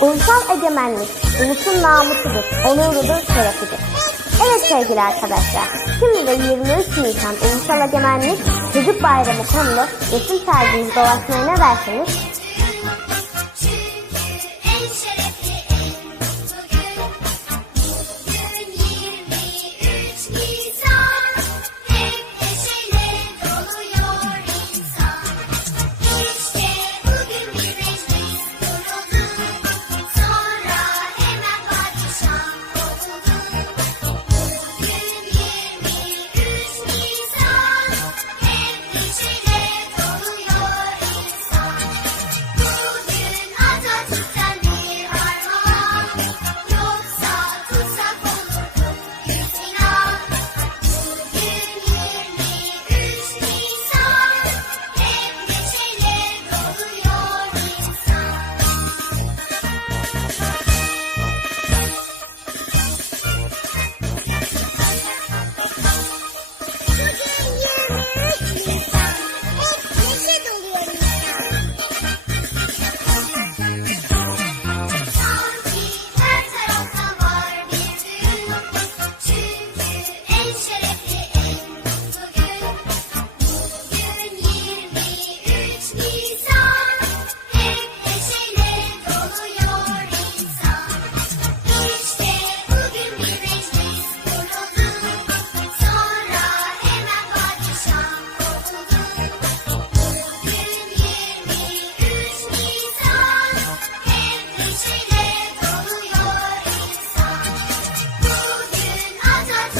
Ulusal egemenlik, ulusun namusudur, onurudur, şerefidir. Evet sevgili arkadaşlar, şimdi de 23 Nisan Ulusal Egemenlik Çocuk Bayramı konulu resim sergimizi dolaşmaya ne dersiniz? Bugün azat